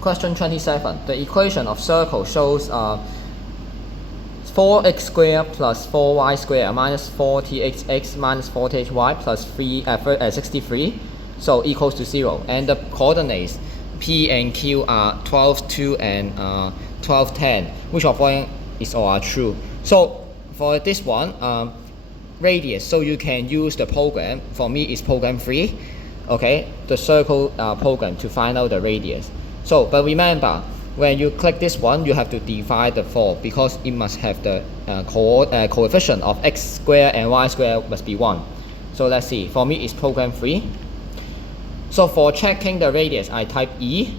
Question 27. The equation of circle shows 4x squared plus 4y squared minus 40xx minus 40hy plus 63 so equals to 0. And the coordinates P and Q are 12, 2 and 12, 10. Which of one is or are true? So for this one, radius, so you can use the program. For me, it's program 3. Okay, the circle program to find out the radius. So, but remember, when you click this one, you have to divide the 4 because it must have the coefficient of x squared and y squared must be 1. So let's see. For me, it's program 3. So for checking the radius, I type E,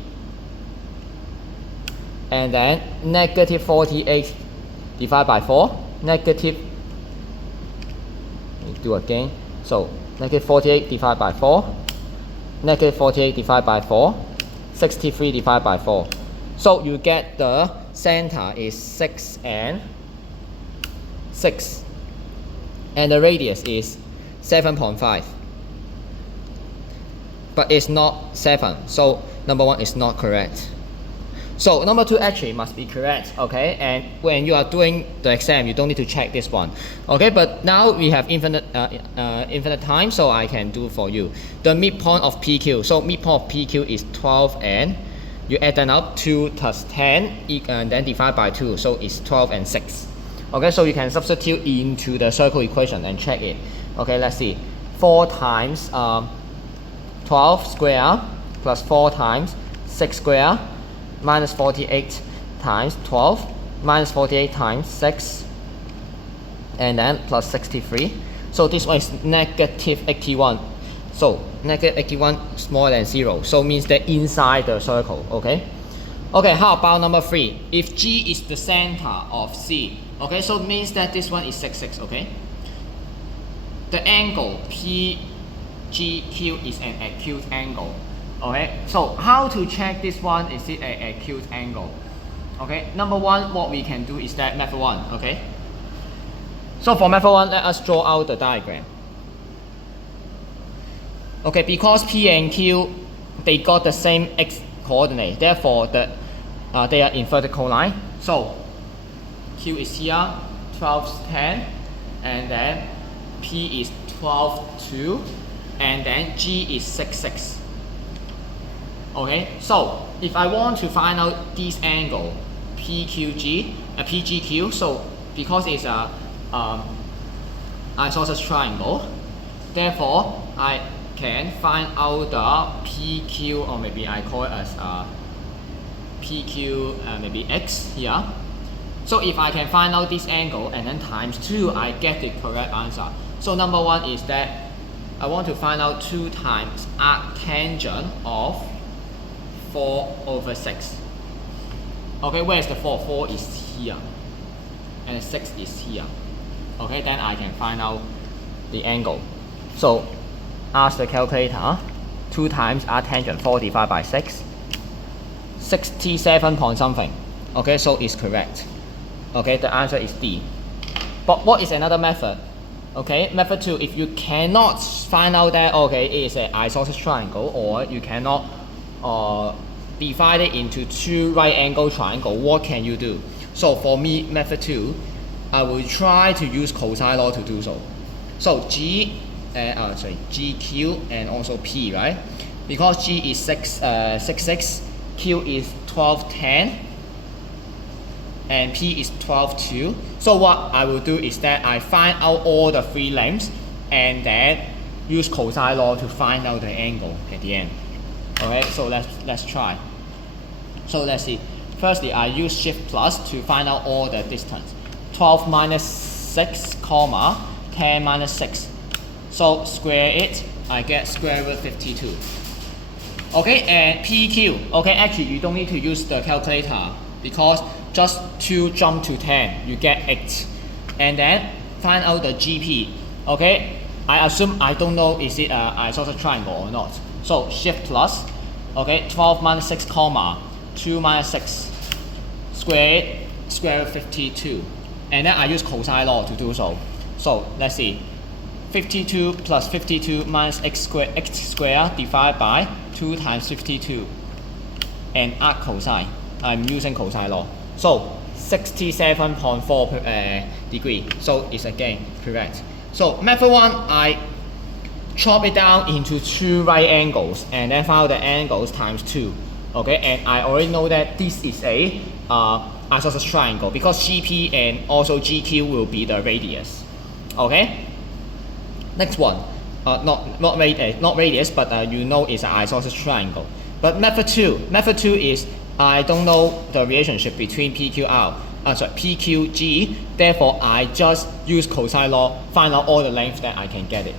and then negative 48 divided by 4, negative. Let me do again. So negative 48 divided by 4, negative 48 divided by 4, 63 divided by 4. So you get the center is 6 and 6. And the radius is 7.5. But it's not 7. So number 1 is not correct. So number 2 actually must be correct, okay? And when you are doing the exam, you don't need to check this one, okay? But now we have infinite time, so I can do for you. The midpoint of PQ. So midpoint of PQ is 12 and you add them up, 2 plus 10 and then divide by 2, so it's 12 and 6. Okay, so you can substitute into the circle equation and check it. Okay, let's see. 4 times 12 square plus 4 times 6 square minus 48 times 12 minus 48 times 6 and then plus 63. So this one is negative 81. So negative 81 is more than 0. So means that inside the circle. Okay. Okay, how about number 3? If G is the center of C, okay, so it means that this one is 6, 6, okay? The angle PGQ is an acute angle. Okay, so how to check this one? Is it an acute angle? Okay, number 1, what we can do is that method 1, okay? So for method 1, let us draw out the diagram. Okay, because P and Q, they got the same x coordinate, therefore they are in vertical line. So Q is here, 12, 10, and then P is 12, 2, and then G is 6, 6. Okay, so if I want to find out this angle PGQ, so because it's a isosceles triangle, therefore I can find out the PQ, or maybe I call it as PQ maybe X here. So if I can find out this angle and then times 2, I get the correct answer. So number 1 is that I want to find out 2 times arctangent of 4/6. Okay, where is the 4? 4 is here, and 6 is here. Okay, then I can find out the angle. So ask the calculator, 2 times arctangent 4 divided by 6, 67 point something. Okay, so it's correct. Okay, the answer is D. But what is another method? Okay, method 2, if you cannot find out that, okay, it is an isosceles triangle, or you cannot divide it into 2 right angle triangle, what can you do? So for me, method 2, I will try to use cosine law to do so. So GQ and also P, right? Because G is 6, 6, Q is 12, 10, and P is 12, 2. So what I will do is that I find out all the 3 lengths and then use cosine law to find out the angle at the end. Okay, so let's try. So let's see. Firstly, I use shift plus to find out all the distance. 12 minus 6, comma 10 minus 6. So square it, I get square root 52. Okay, and PQ. Okay, actually you don't need to use the calculator because just 2 jump to 10, you get 8. And then find out the GP. Okay, I assume I don't know is it an isosceles triangle or not. So shift plus, okay, 12 minus 6, comma 2 minus 6, square it, square root 52. And then I use cosine law to do so. So let's see. 52 plus 52 minus x squared divided by 2 times 52. and arc cosine. I'm using cosine law. So 67.4 degree. So it's again correct. So method 1, I chop it down into 2 right angles and then find the angles times 2. Okay, and I already know that this is a isosceles triangle because GP and also GQ will be the radius. Okay. Next one, not radius, but you know it's an isosceles triangle. But method 2 is I don't know the relationship between PQG. Therefore, I just use cosine law, find out all the length that I can get it.